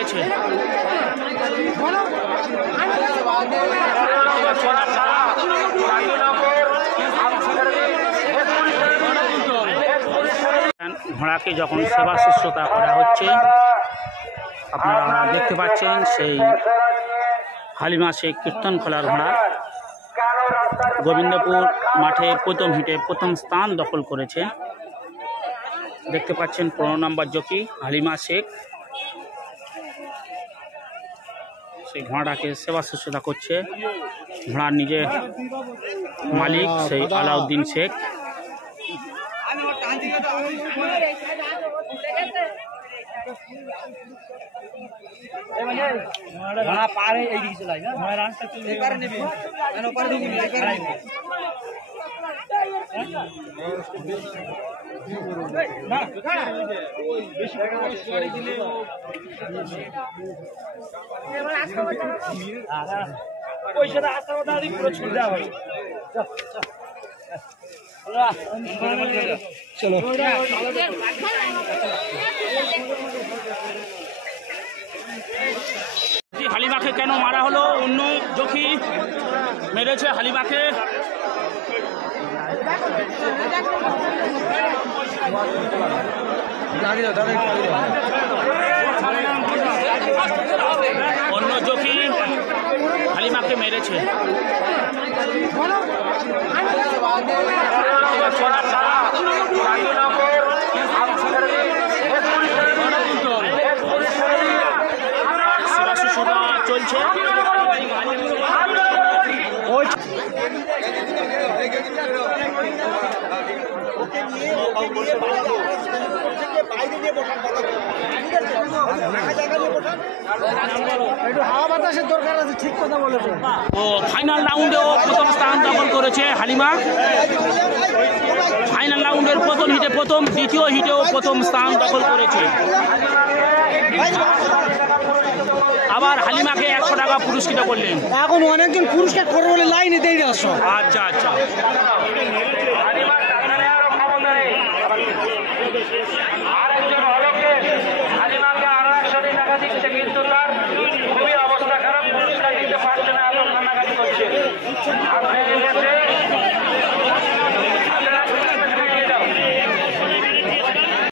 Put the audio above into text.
মেরেছে। ঘোড়াকে যখন সেবা শুশ্রূষা করা হচ্ছে আপনারা দেখতে পাচ্ছেন, সেই হালিমা শেখ কীর্তন খোলার ঘোড়া গোবিন্দপুর মাঠে প্রথম হিটে প্রথম স্থান দখল করেছে। দেখতে পাচ্ছেন 15 নম্বর জকি হালিমা শেখ, সেই ঘোড়াটাকে সেবা শুশ্রূষা করছে। ঘোড়ার নিজের মালিক সেই আলাউদ্দিন শেখ। হালিমাকে কেন মারা হলো? অন্য জকি মেরেছে হালিমাকে। অন্য জকি হালিমাকে মেরেছে। সেবা শুশ্রূষা চলছে। ও ফাইনাল রাউন্ডেও প্রথম স্থান দখল করেছে হালিমা। ফাইনাল রাউন্ডের প্রথম হিটে প্রথম, দ্বিতীয় হিটেও প্রথম স্থান দখল করেছে। আবার হালিমাকে 100 টাকা পুরস্কৃত করলেন। এখন অনেকজন পুরস্কার করবে বলে লাইনে দেরি আসো। আচ্ছা আচ্ছা, আরেকজন হলকে হালিমাকে আরো 100 টাকা দিচ্ছে, কিন্তু তার খুবই অবস্থা খারাপ, পুরস্কার দিতে পারছে না, এত কান্নাকাটি করছে।